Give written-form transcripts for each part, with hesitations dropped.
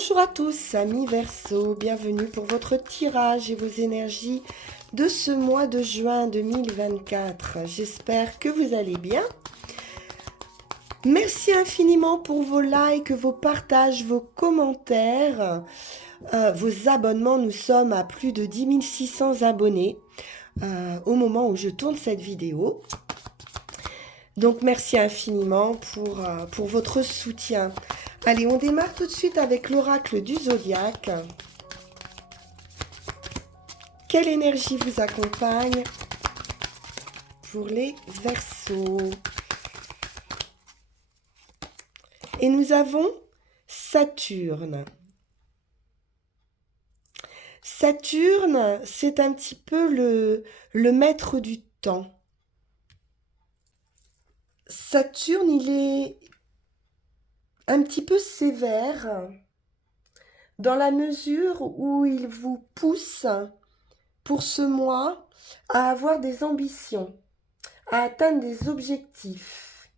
Bonjour à tous, amis Verseau, bienvenue pour votre tirage et vos énergies de ce mois de juin 2024. J'espère que vous allez bien. Merci infiniment pour vos likes, vos partages, vos commentaires, vos abonnements. Nous sommes à plus de 10 600 abonnés au moment où je tourne cette vidéo. Donc merci infiniment pour votre soutien. Allez, on démarre tout de suite avec l'oracle du zodiaque. Quelle énergie vous accompagne pour les Verseaux? Et nous avons Saturne. Saturne, c'est un petit peu le maître du temps. Saturne, il est un petit peu sévère dans la mesure où il vous pousse pour ce mois à avoir des ambitions, à atteindre des objectifs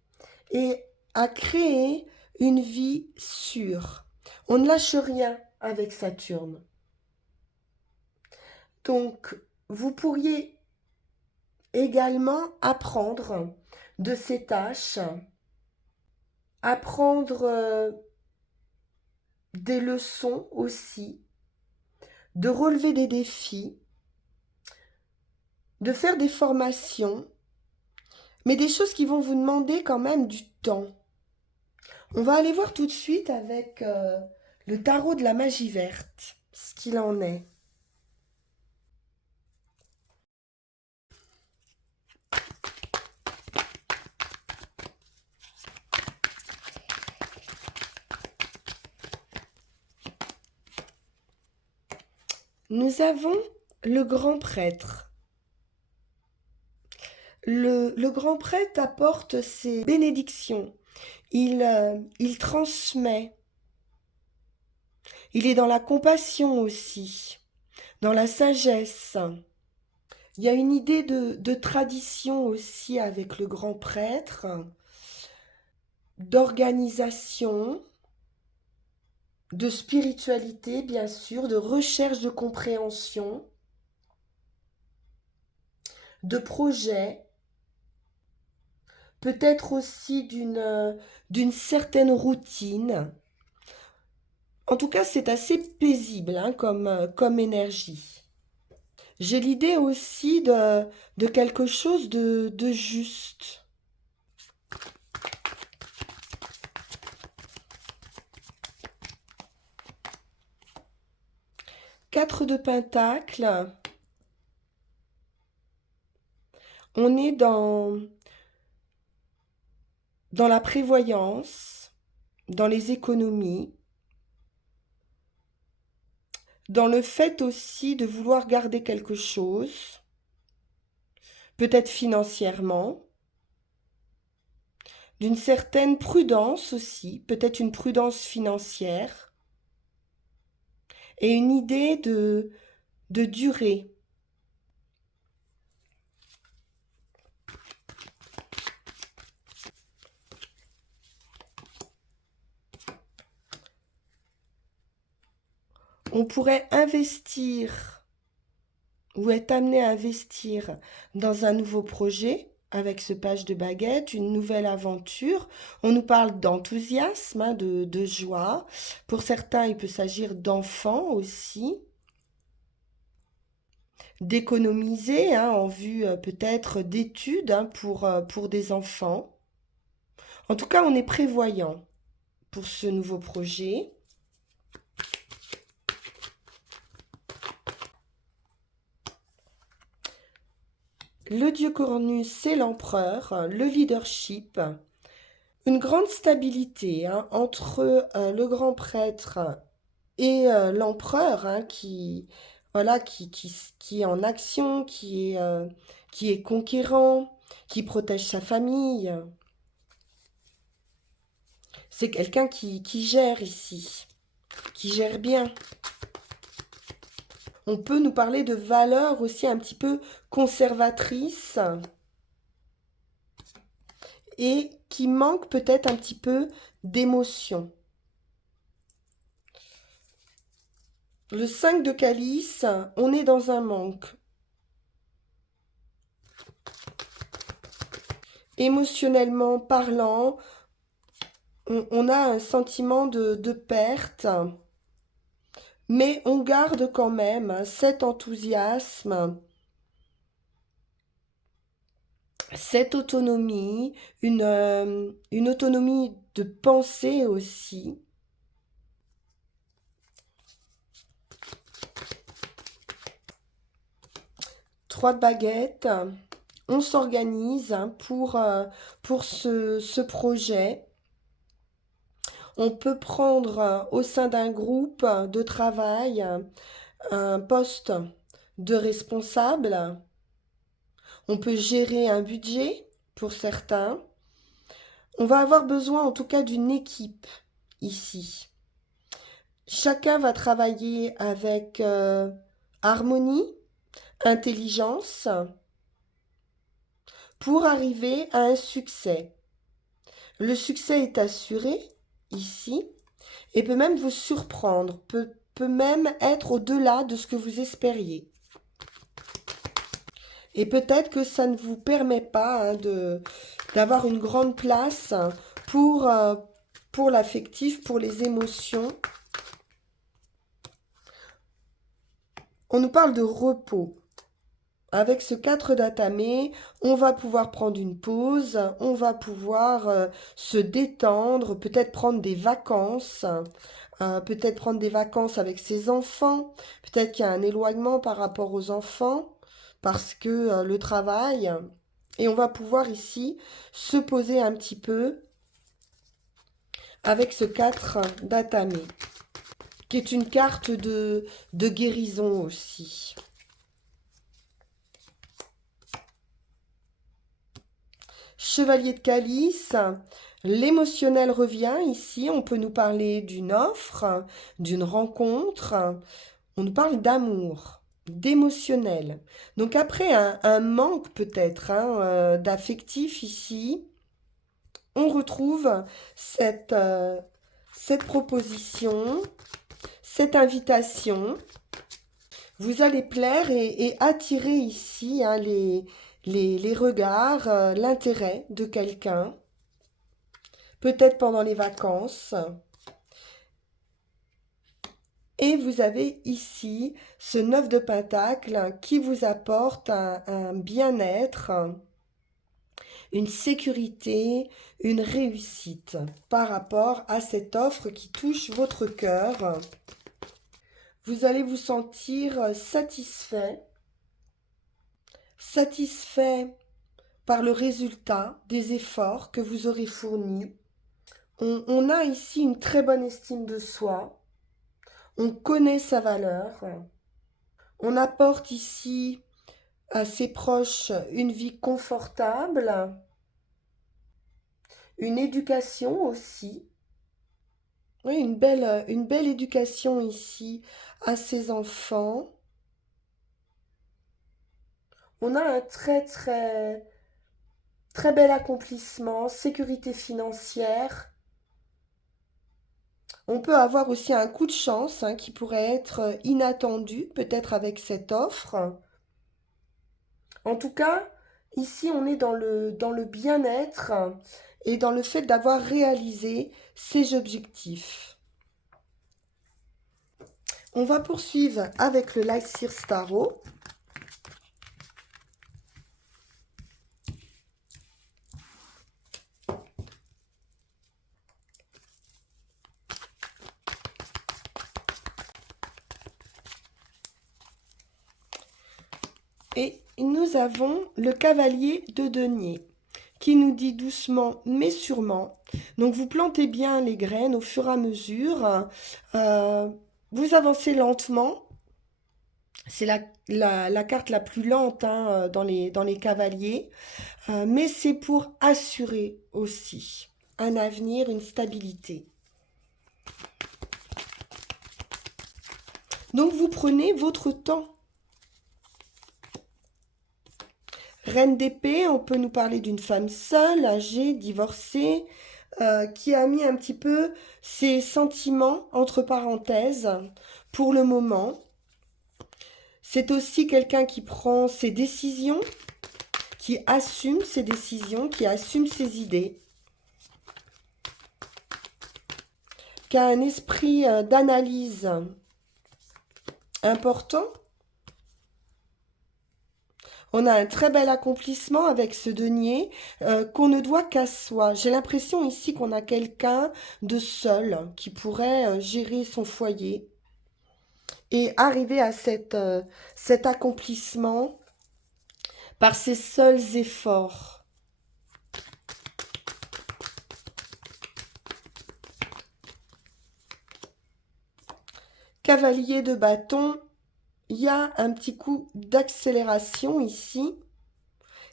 et à créer une vie sûre. On ne lâche rien avec Saturne. Donc, vous pourriez également apprendre de ces tâches, apprendre des leçons aussi, de relever des défis, de faire des formations, mais des choses qui vont vous demander quand même du temps. On va aller voir tout de suite avec le tarot de la magie verte, ce qu'il en est. Nous avons le grand prêtre. Le grand prêtre apporte ses bénédictions. Il transmet. Il est dans la compassion aussi, dans la sagesse. Il y a une idée de tradition aussi avec le grand prêtre, d'organisation, de spiritualité bien sûr, de recherche de compréhension, de projet, peut-être aussi d'une certaine routine. En tout cas, c'est assez paisible hein, comme énergie. J'ai l'idée aussi de quelque chose de juste. Quatre de Pentacle. On est dans la prévoyance, dans les économies, dans le fait aussi de vouloir garder quelque chose, peut-être financièrement, d'une certaine prudence aussi, peut-être une prudence financière, et une idée de durée. On pourrait investir ou être amené à investir dans un nouveau projet avec ce page de baguette, une nouvelle aventure. On nous parle d'enthousiasme, hein, de joie. Pour certains, il peut s'agir d'enfants aussi. D'économiser hein, en vue peut-être d'études hein, pour des enfants. En tout cas, on est prévoyant pour ce nouveau projet. Le dieu cornu, c'est l'empereur, le leadership, une grande stabilité hein, entre le grand prêtre et l'empereur hein, voilà, qui est en action, qui est conquérant, qui protège sa famille. C'est quelqu'un qui gère ici, qui gère bien. On peut nous parler de valeurs aussi un petit peu conservatrices et qui manquent peut-être un petit peu d'émotion. Le 5 de calice, on est dans un manque. Émotionnellement parlant, on a un sentiment de perte, mais on garde quand même cet enthousiasme, cette autonomie, une autonomie de pensée aussi. 3 de baguettes. On s'organise pour ce projet. On peut prendre au sein d'un groupe de travail un poste de responsable. On peut gérer un budget pour certains. On va avoir besoin en tout cas d'une équipe ici. Chacun va travailler avec harmonie, intelligence pour arriver à un succès. Le succès est assuré ici et peut même vous surprendre, peut même être au-delà de ce que vous espériez. Et peut-être que ça ne vous permet pas d'avoir une grande place pour l'affectif, pour les émotions. On nous parle de repos. Avec ce 4 d'atamé, on va pouvoir prendre une pause, on va pouvoir se détendre, peut-être prendre des vacances, peut-être prendre des vacances avec ses enfants, peut-être qu'il y a un éloignement par rapport aux enfants, parce que le travail, et on va pouvoir ici se poser un petit peu avec ce 4 d'atamé, qui est une carte de guérison aussi. Chevalier de calice, l'émotionnel revient ici. On peut nous parler d'une offre, d'une rencontre. On nous parle d'amour, d'émotionnel. Donc après un manque peut-être d'affectif ici, on retrouve cette proposition, cette invitation. Vous allez plaire et attirer ici les regards, l'intérêt de quelqu'un, peut-être pendant les vacances. Et vous avez ici ce 9 de Pentacle qui vous apporte un bien-être, une sécurité, une réussite par rapport à cette offre qui touche votre cœur. Vous allez vous sentir satisfait par le résultat des efforts que vous aurez fournis. On a ici une très bonne estime de soi. On connaît sa valeur. On apporte ici à ses proches une vie confortable, une éducation aussi. Oui, une belle éducation ici à ses enfants. On a un très bel accomplissement, sécurité financière. On peut avoir aussi un coup de chance qui pourrait être inattendu, peut-être avec cette offre. En tout cas, ici, on est dans le bien-être et dans le fait d'avoir réalisé ses objectifs. On va poursuivre avec le Light Sears Tarot. Et nous avons le cavalier de denier qui nous dit doucement mais sûrement. Donc vous plantez bien les graines au fur et à mesure. Vous avancez lentement. C'est la carte la plus lente dans les cavaliers. Mais c'est pour assurer aussi un avenir, une stabilité. Donc vous prenez votre temps. Reine d'épée, on peut nous parler d'une femme seule, âgée, divorcée, qui a mis un petit peu ses sentiments entre parenthèses pour le moment. C'est aussi quelqu'un qui prend ses décisions, qui assume ses décisions, qui assume ses idées, qui a un esprit d'analyse important. On a un très bel accomplissement avec ce denier qu'on ne doit qu'à soi. J'ai l'impression ici qu'on a quelqu'un de seul qui pourrait gérer son foyer et arriver à cet accomplissement par ses seuls efforts. Cavalier de bâton, il y a un petit coup d'accélération ici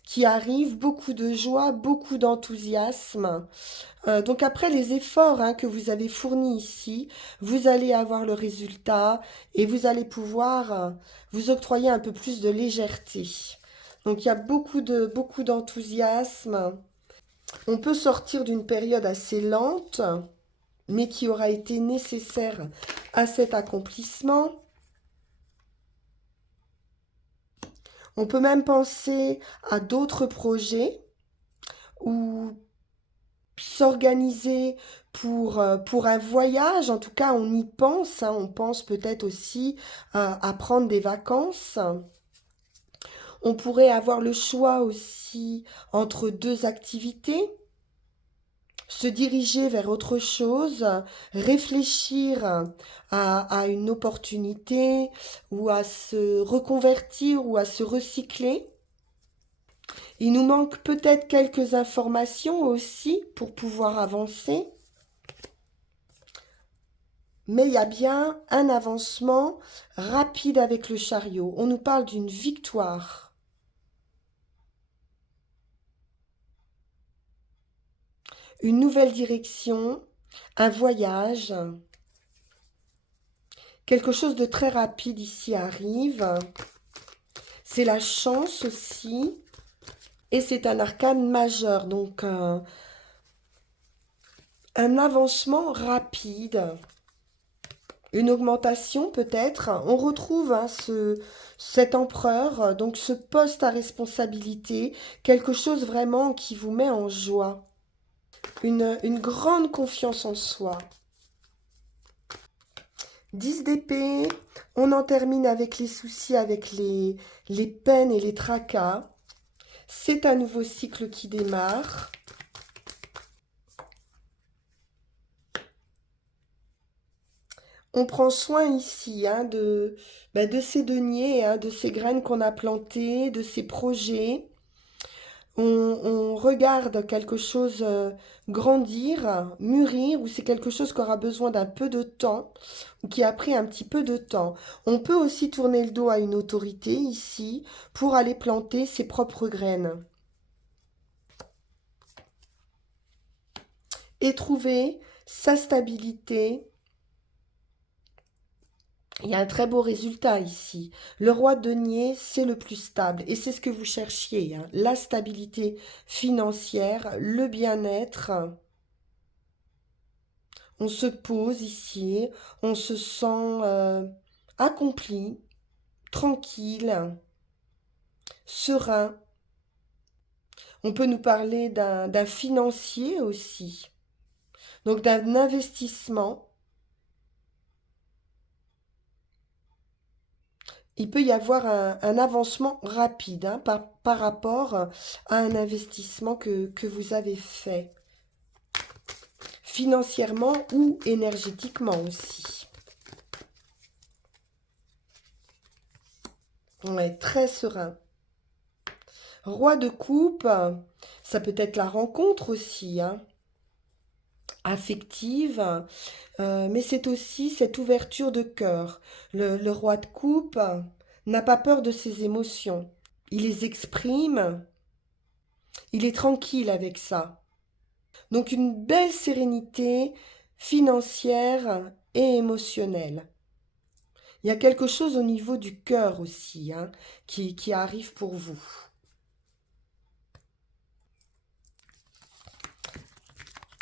qui arrive, beaucoup de joie, beaucoup d'enthousiasme. Donc après les efforts que vous avez fournis ici, vous allez avoir le résultat et vous allez pouvoir vous octroyer un peu plus de légèreté. Donc il y a beaucoup d'enthousiasme. On peut sortir d'une période assez lente, mais qui aura été nécessaire à cet accomplissement. On peut même penser à d'autres projets ou s'organiser pour un voyage. En tout cas, on y pense. On pense peut-être aussi à prendre des vacances. On pourrait avoir le choix aussi entre deux activités. Se diriger vers autre chose, réfléchir à une opportunité ou à se reconvertir ou à se recycler. Il nous manque peut-être quelques informations aussi pour pouvoir avancer. Mais il y a bien un avancement rapide avec le chariot. On nous parle d'une victoire. Une nouvelle direction, un voyage. Quelque chose de très rapide ici arrive. C'est la chance aussi. Et c'est un arcane majeur. Donc, un avancement rapide. Une augmentation peut-être. On retrouve cet empereur, donc ce poste à responsabilité. Quelque chose vraiment qui vous met en joie. Une grande confiance en soi. 10 d'épée, on en termine avec les soucis, avec les peines et les tracas. C'est un nouveau cycle qui démarre. On prend soin ici de ces deniers, de ces graines qu'on a plantées, de ces projets. On regarde quelque chose grandir, mûrir, ou c'est quelque chose qui aura besoin d'un peu de temps, ou qui a pris un petit peu de temps. On peut aussi tourner le dos à une autorité ici pour aller planter ses propres graines. Et trouver sa stabilité. Il y a un très beau résultat ici. Le roi de denier, c'est le plus stable. Et c'est ce que vous cherchiez. La stabilité financière, le bien-être. On se pose ici. On se sent accompli, tranquille, serein. On peut nous parler d'un financier aussi. Donc d'un investissement. Il peut y avoir un avancement rapide par rapport à un investissement que vous avez fait, financièrement ou énergétiquement aussi. On est très serein. Roi de coupe, ça peut être la rencontre aussi, affective, mais c'est aussi cette ouverture de cœur. Le roi de coupe n'a pas peur de ses émotions. Il les exprime, il est tranquille avec ça. Donc une belle sérénité financière et émotionnelle. Il y a quelque chose au niveau du cœur aussi qui arrive pour vous.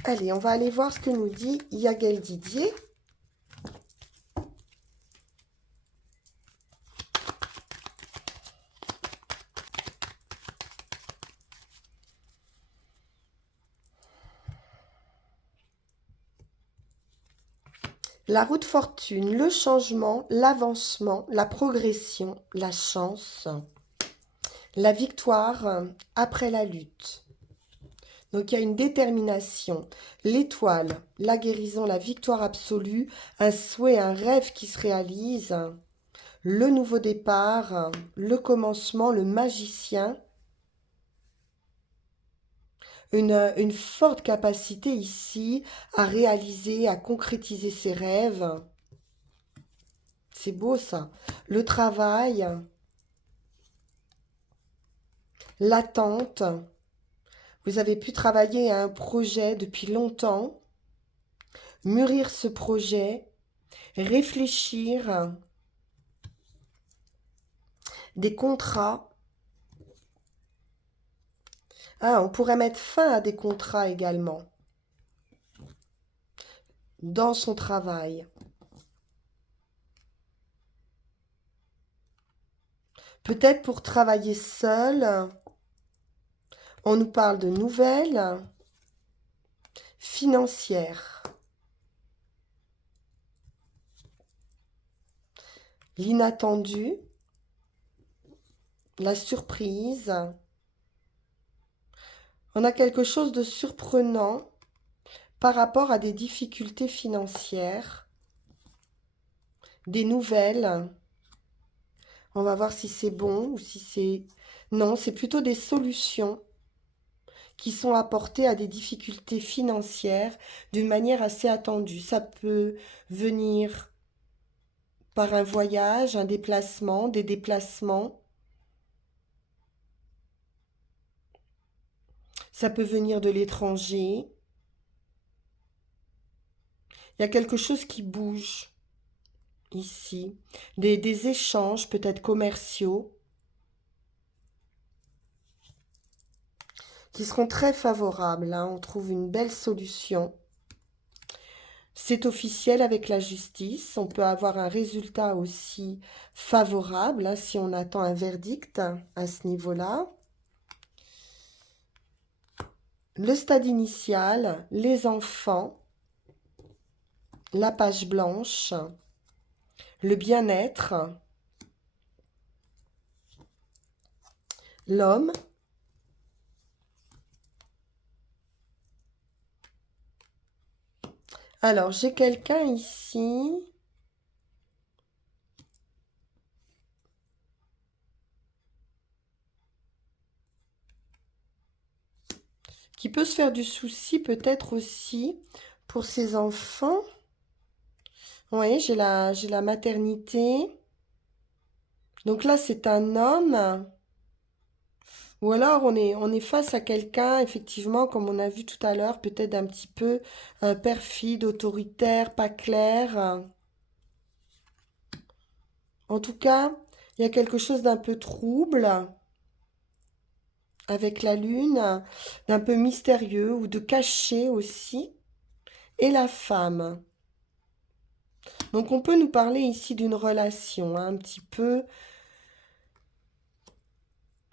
Allez, on va aller voir ce que nous dit Yael Didier. La roue de fortune, le changement, l'avancement, la progression, la chance, la victoire après la lutte. Donc il y a une détermination, l'étoile, la guérison, la victoire absolue, un souhait, un rêve qui se réalise, le nouveau départ, le commencement, le magicien, une forte capacité ici à réaliser, à concrétiser ses rêves. C'est beau ça. Le travail, l'attente. Vous avez pu travailler à un projet depuis longtemps, mûrir ce projet, réfléchir, des contrats. Ah, on pourrait mettre fin à des contrats également dans son travail. Peut-être pour travailler seul, on nous parle de nouvelles financières. L'inattendu, la surprise. On a quelque chose de surprenant par rapport à des difficultés financières, des nouvelles. On va voir si c'est bon ou si c'est... Non, c'est plutôt des solutions qui sont apportées à des difficultés financières d'une manière assez attendue. Ça peut venir par un voyage, un déplacement, des déplacements. Ça peut venir de l'étranger. Il y a quelque chose qui bouge ici. Des échanges peut-être commerciaux qui seront très favorables, hein. On trouve une belle solution. C'est officiel avec la justice. On peut avoir un résultat aussi favorable, hein, si on attend un verdict à ce niveau-là. Le stade initial, les enfants, la page blanche, le bien-être, l'homme. Alors, j'ai quelqu'un ici qui peut se faire du souci peut-être aussi pour ses enfants. Oui, j'ai la maternité. Donc là, c'est un homme. Ou alors on est face à quelqu'un, effectivement, comme on a vu tout à l'heure, peut-être un petit peu perfide, autoritaire, pas clair. En tout cas, il y a quelque chose d'un peu trouble avec la lune, d'un peu mystérieux ou de caché aussi. Et la femme. Donc on peut nous parler ici d'une relation, hein,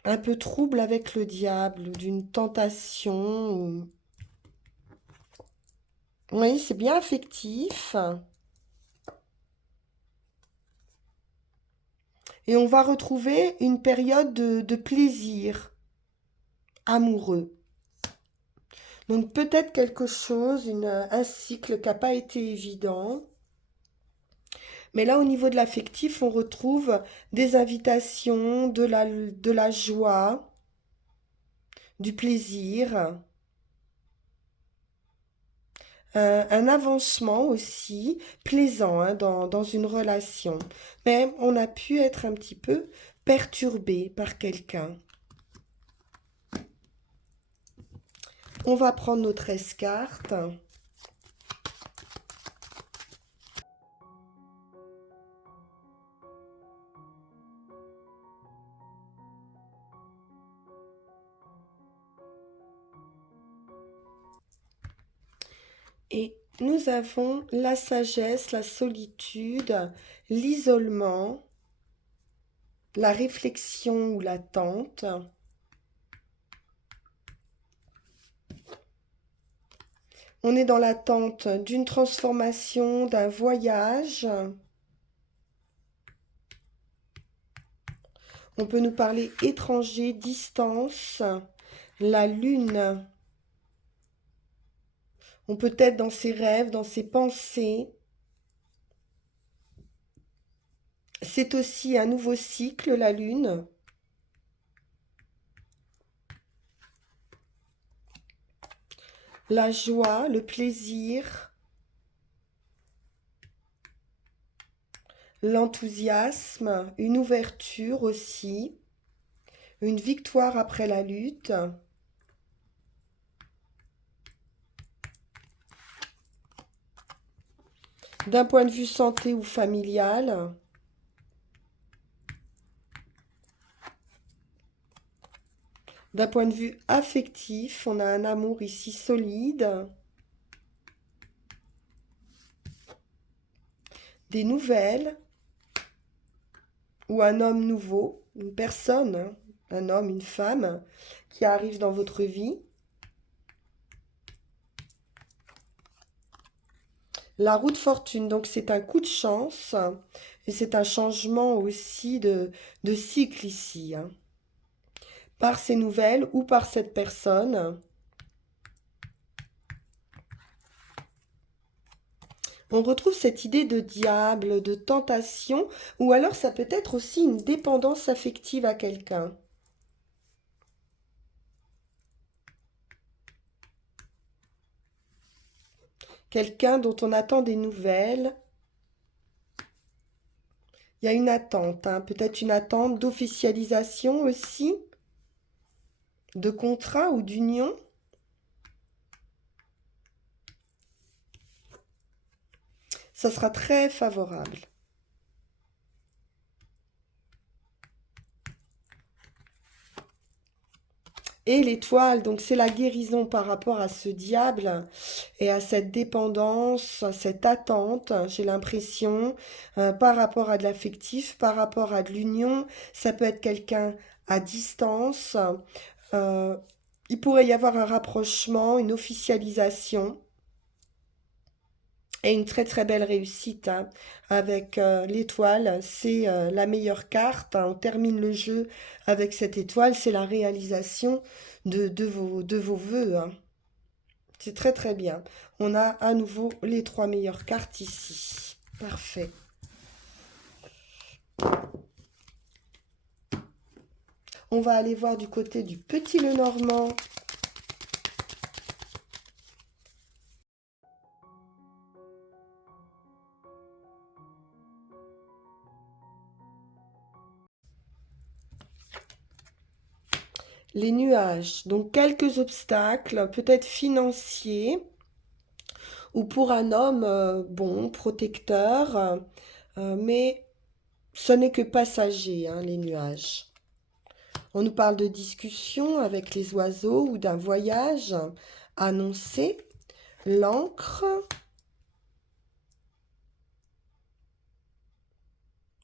un peu trouble avec le diable, d'une tentation. Oui, c'est bien affectif. Et on va retrouver une période de plaisir amoureux. Donc peut-être quelque chose, un cycle qui n'a pas été évident. Mais là, au niveau de l'affectif, on retrouve des invitations, de la joie, du plaisir, un avancement aussi plaisant, hein, dans une relation. Mais on a pu être un petit peu perturbé par quelqu'un. On va prendre nos 13 cartes. Et nous avons la sagesse, la solitude, l'isolement, la réflexion ou l'attente. On est dans l'attente d'une transformation, d'un voyage. On peut nous parler étranger, distance, la lune. On peut être dans ses rêves, dans ses pensées. C'est aussi un nouveau cycle, la lune. La joie, le plaisir, l'enthousiasme, une ouverture aussi, une victoire après la lutte. D'un point de vue santé ou familial, d'un point de vue affectif, on a un amour ici solide, des nouvelles, ou un homme nouveau, une personne, hein, un homme, une femme, qui arrive dans votre vie. La roue de fortune, donc c'est un coup de chance, et c'est un changement aussi de cycle ici, hein, par ces nouvelles ou par cette personne. On retrouve cette idée de diable, de tentation, ou alors ça peut être aussi une dépendance affective à quelqu'un. Quelqu'un dont on attend des nouvelles. Il y a une attente, hein, peut-être une attente d'officialisation aussi, de contrat ou d'union. Ça sera très favorable. Et l'étoile, donc c'est la guérison par rapport à ce diable et à cette dépendance, à cette attente, j'ai l'impression, par rapport à de l'affectif, par rapport à de l'union. Ça peut être quelqu'un à distance. euh, il pourrait y avoir un rapprochement, une officialisation. Et une très très belle réussite, hein, avec l'étoile, c'est la meilleure carte, hein. On termine le jeu avec cette étoile, c'est la réalisation de vos vœux, hein. C'est très très bien. On a à nouveau les trois meilleures cartes ici. Parfait. On va aller voir du côté du petit Lenormand. Les nuages, donc quelques obstacles, peut-être financiers, ou pour un homme, bon, protecteur, mais ce n'est que passager, hein, les nuages. On nous parle de discussion avec les oiseaux ou d'un voyage annoncé. L'encre,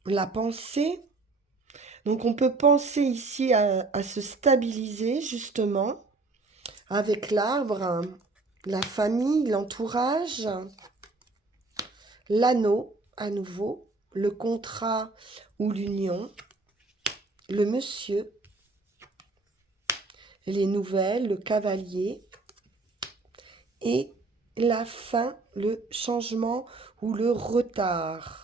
la pensée. Donc on peut penser ici à se stabiliser justement avec l'arbre, hein, la famille, l'entourage, l'anneau à nouveau, le contrat ou l'union, le monsieur, les nouvelles, le cavalier et la fin, le changement ou le retard.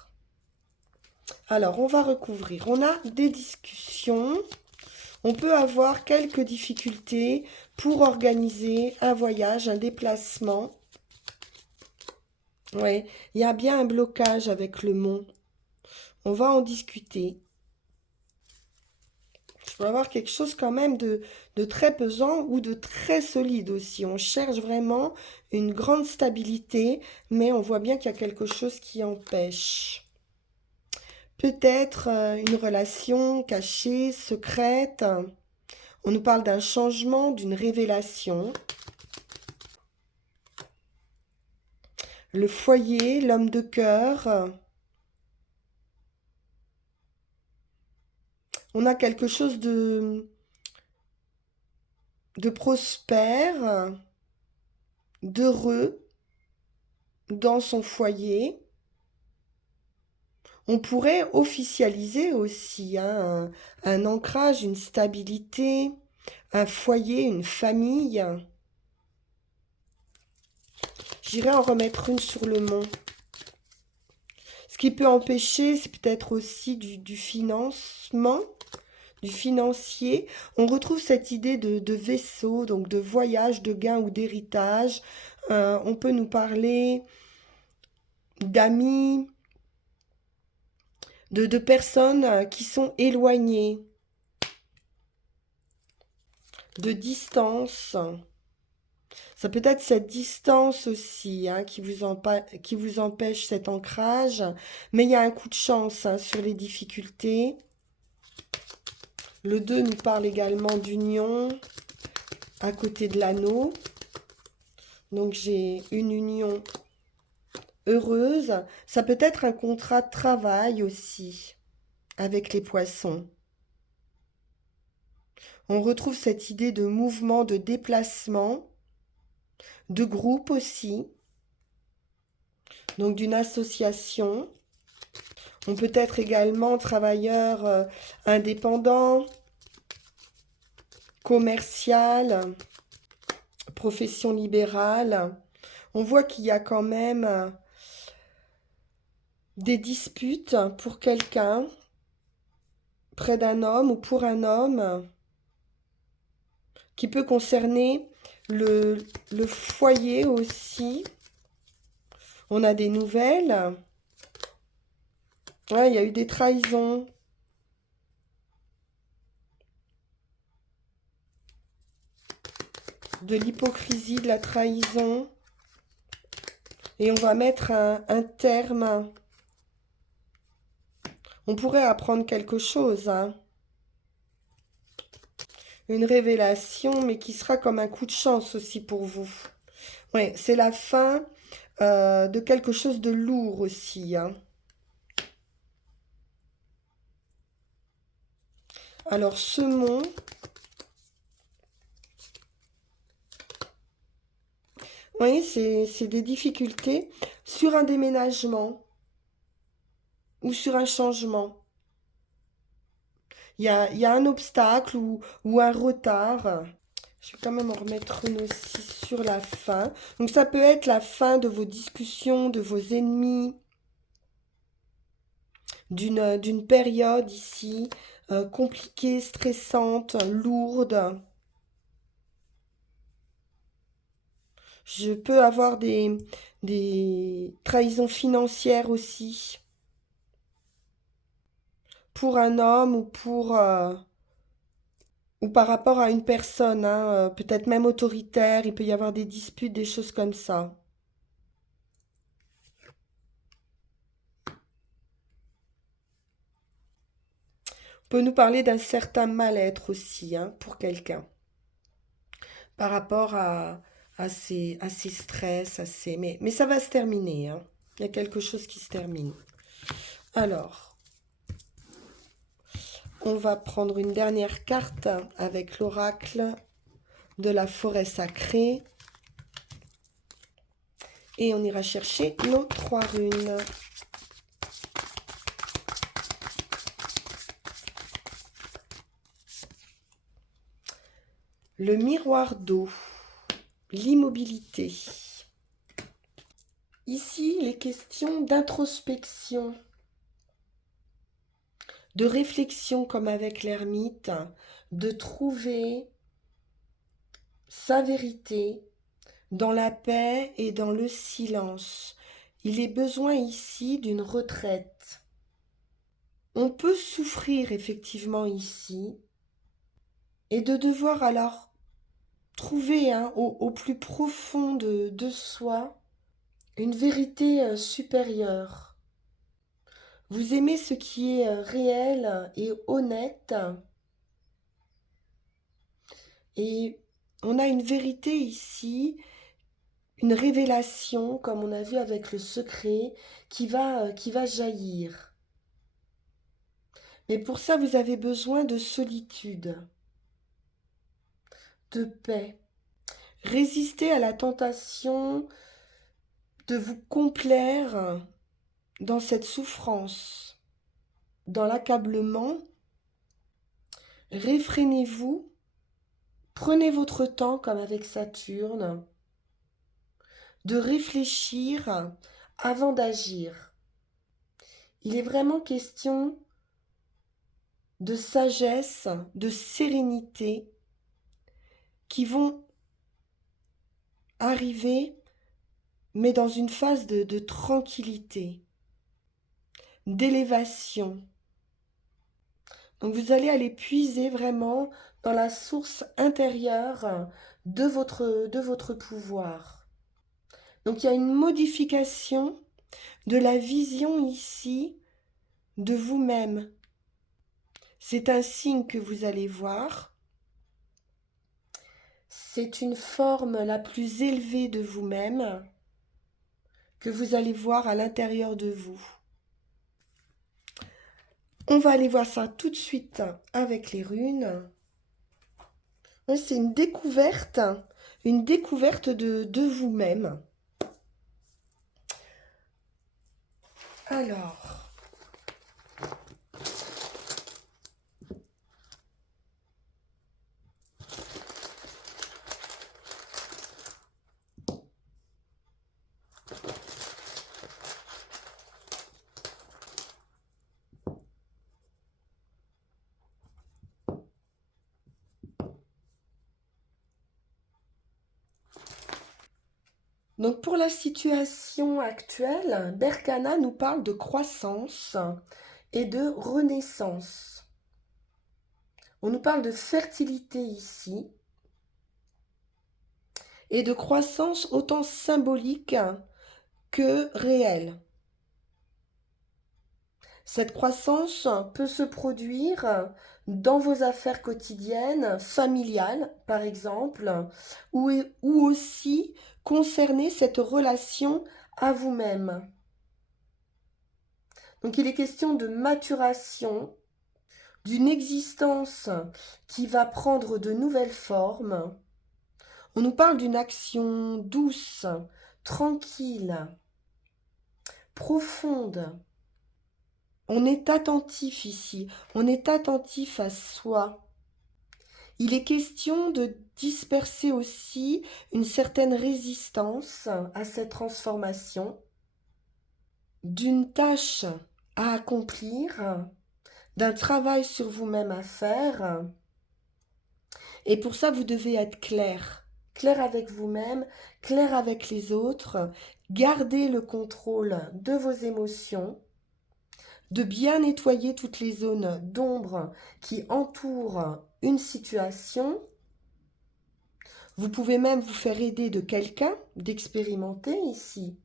Alors, on va recouvrir. On a des discussions. On peut avoir quelques difficultés pour organiser un voyage, un déplacement. Oui, il y a bien un blocage avec le mont. On va en discuter. Je peux avoir quelque chose quand même de très pesant ou de très solide aussi. On cherche vraiment une grande stabilité, mais on voit bien qu'il y a quelque chose qui empêche. Peut-être une relation cachée, secrète. On nous parle d'un changement, d'une révélation. Le foyer, l'homme de cœur. On a quelque chose de prospère, d'heureux. dans son foyer. On pourrait officialiser aussi hein, un ancrage, une stabilité, un foyer, une famille. J'irai en remettre une sur le mont. Ce qui peut empêcher, c'est peut-être aussi du financement, du financier. On retrouve cette idée de vaisseau, donc de voyage, de gain ou d'héritage. On peut nous parler d'amis, de personnes qui sont éloignées, de distance. Ça peut être cette distance aussi hein, qui vous empêche cet ancrage, mais il y a un coup de chance hein, sur les difficultés. Le 2 nous parle également d'union à côté de l'anneau. Donc j'ai une union heureuse. Ça peut être un contrat de travail aussi avec les poissons. On retrouve cette idée de mouvement, de déplacement, de groupe aussi, donc d'une association. On peut être également travailleur indépendant, commercial, profession libérale. On voit qu'il y a quand même des disputes pour quelqu'un, près d'un homme ou pour un homme, qui peut concerner le foyer aussi. On a des nouvelles. Ouais, il y a eu des trahisons. De l'hypocrisie, de la trahison. Et on va mettre un terme. On pourrait apprendre quelque chose, hein. Une révélation, mais qui sera comme un coup de chance aussi pour vous. Ouais, c'est la fin de quelque chose de lourd aussi, hein. Alors, ce mont, oui, c'est des difficultés sur un déménagement ou sur un changement. Il y a un obstacle ou un retard. Je vais quand même en remettre une aussi sur la fin. Donc ça peut être la fin de vos discussions, de vos ennemis, d'une période ici compliquée, stressante, lourde. Je peux avoir des trahisons financières aussi pour un homme ou par rapport à une personne, hein, peut-être même autoritaire. Il peut y avoir des disputes, des choses comme ça. On peut nous parler d'un certain mal-être aussi hein, pour quelqu'un par rapport à ses stress, mais ça va se terminer. Hein. Il y a quelque chose qui se termine. Alors, on va prendre une dernière carte avec l'oracle de la forêt sacrée. Et on ira chercher nos 3 runes. Le miroir d'eau, l'immobilité. Ici, les questions d'introspection, de réflexion comme avec l'ermite, de trouver sa vérité dans la paix et dans le silence. Il est besoin ici d'une retraite. On peut souffrir effectivement ici et de devoir alors trouver hein, au plus profond de soi une vérité supérieure. Vous aimez ce qui est réel et honnête et on a une vérité ici, une révélation comme on a vu avec le secret qui va jaillir. Mais pour ça, vous avez besoin de solitude, de paix. Résister à la tentation de vous complaire dans cette souffrance, dans l'accablement. Réfrénez-vous, prenez votre temps comme avec Saturne, de réfléchir avant d'agir. Il est vraiment question de sagesse, de sérénité qui vont arriver, mais dans une phase de tranquillité, d'élévation. Donc vous allez aller puiser vraiment dans la source intérieure de votre pouvoir. Donc il y a une modification de la vision ici de vous-même. C'est un signe que vous allez voir. C'est une forme la plus élevée de vous-même que vous allez voir à l'intérieur de vous. On va aller voir ça tout de suite avec les runes. C'est une découverte de vous-même. Alors, donc pour la situation actuelle, Berkana nous parle de croissance et de renaissance. On nous parle de fertilité ici et de croissance autant symbolique que réelle. Cette croissance peut se produire dans vos affaires quotidiennes, familiales par exemple, ou aussi concerner cette relation à vous-même. Donc il est question de maturation, d'une existence qui va prendre de nouvelles formes. On nous parle d'une action douce, tranquille, profonde. On est attentif ici, on est attentif à soi. Il est question de disperser aussi une certaine résistance à cette transformation, d'une tâche à accomplir, d'un travail sur vous-même à faire. Et pour ça, vous devez être clair. Clair avec vous-même, clair avec les autres. Gardez le contrôle de vos émotions, de bien nettoyer toutes les zones d'ombre qui entourent une situation. Vous pouvez même vous faire aider de quelqu'un, d'expérimenter ici,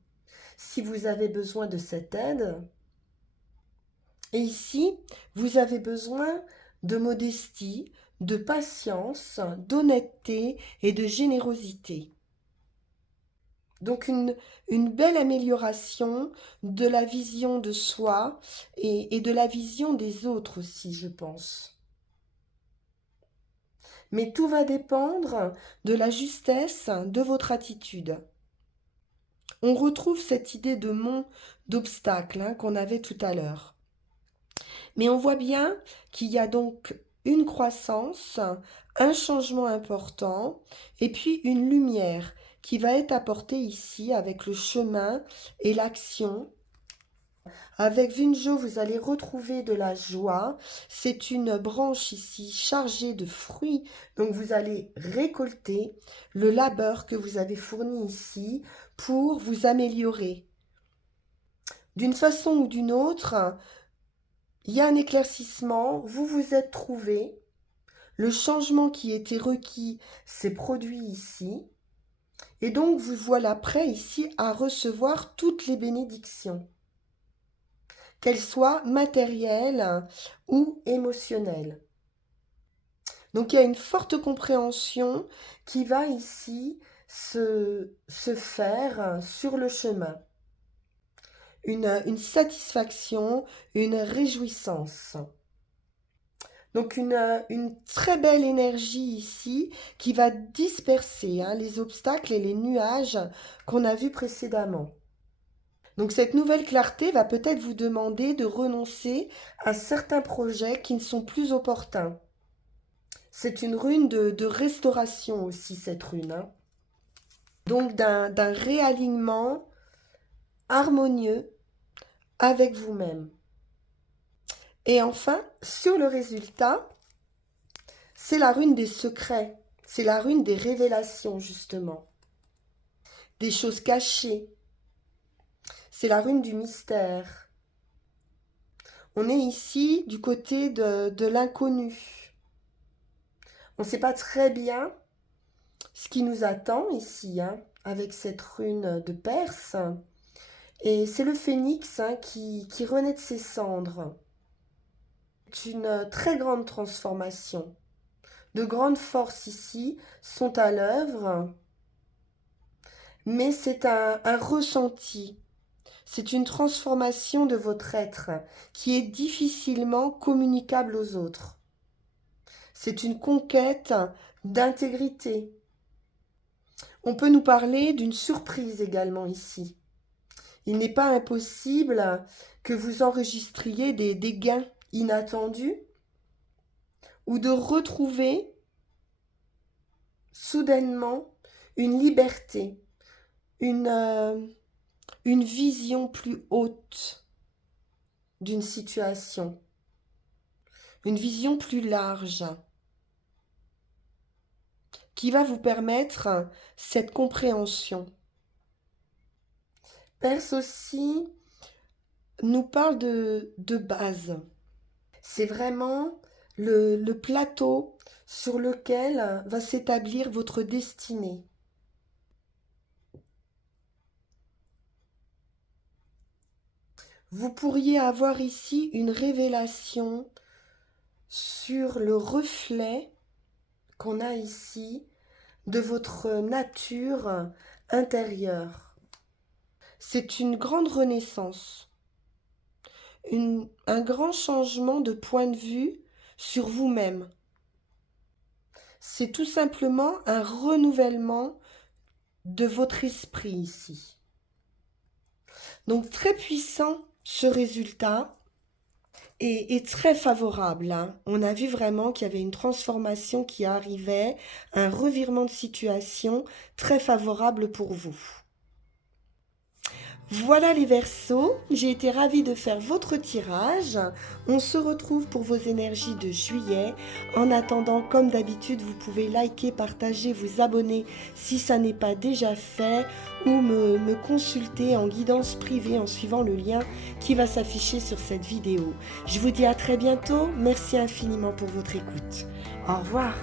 si vous avez besoin de cette aide. Et ici, vous avez besoin de modestie, de patience, d'honnêteté et de générosité. Donc une belle amélioration de la vision de soi et de la vision des autres aussi, je pense. Mais tout va dépendre de la justesse de votre attitude. On retrouve cette idée de mont d'obstacle qu'on avait tout à l'heure. Mais on voit bien qu'il y a donc une croissance, un changement important et puis une lumière qui va être apportée ici avec le chemin et l'action. Avec Vunjo, vous allez retrouver de la joie. C'est une branche ici chargée de fruits. Donc vous allez récolter le labeur que vous avez fourni ici pour vous améliorer. D'une façon ou d'une autre, il y a un éclaircissement, vous vous êtes trouvé. Le changement qui était requis s'est produit ici. Et donc vous voilà prêt ici à recevoir toutes les bénédictions, qu'elles soient matérielles ou émotionnelles. Donc il y a une forte compréhension qui va ici se faire sur le chemin. Une satisfaction, une réjouissance. Donc une très belle énergie ici qui va disperser les obstacles et les nuages qu'on a vus précédemment. Donc cette nouvelle clarté va peut-être vous demander de renoncer à certains projets qui ne sont plus opportuns. C'est une rune de restauration aussi, cette rune, hein. Donc d'un réalignement harmonieux avec vous-même. Et enfin, sur le résultat, c'est la rune des secrets, c'est la rune des révélations justement, des choses cachées, c'est la rune du mystère. On est ici du côté de l'inconnu. On ne sait pas très bien ce qui nous attend ici, hein, avec cette rune de Perse. Et c'est le phénix, hein, qui renaît de ses cendres. C'est une très grande transformation. De grandes forces ici sont à l'œuvre, mais c'est un ressenti. C'est une transformation de votre être qui est difficilement communicable aux autres. C'est une conquête d'intégrité. On peut nous parler d'une surprise également ici. Il n'est pas impossible que vous enregistriez des gains inattendus ou de retrouver soudainement une liberté, une vision plus haute d'une situation, une vision plus large qui va vous permettre cette compréhension. Perse aussi nous parle de base. C'est vraiment le plateau sur lequel va s'établir votre destinée. Vous pourriez avoir ici une révélation sur le reflet qu'on a ici de votre nature intérieure. C'est une grande renaissance, un grand changement de point de vue sur vous-même. C'est tout simplement un renouvellement de votre esprit ici. Donc très puissant ce résultat est très favorable, hein. On a vu vraiment qu'il y avait une transformation qui arrivait, un revirement de situation très favorable pour vous. Voilà les Verseaux, j'ai été ravie de faire votre tirage. On se retrouve pour vos énergies de juillet. En attendant, comme d'habitude, vous pouvez liker, partager, vous abonner si ça n'est pas déjà fait ou me consulter en guidance privée en suivant le lien qui va s'afficher sur cette vidéo. Je vous dis à très bientôt. Merci infiniment pour votre écoute. Au revoir.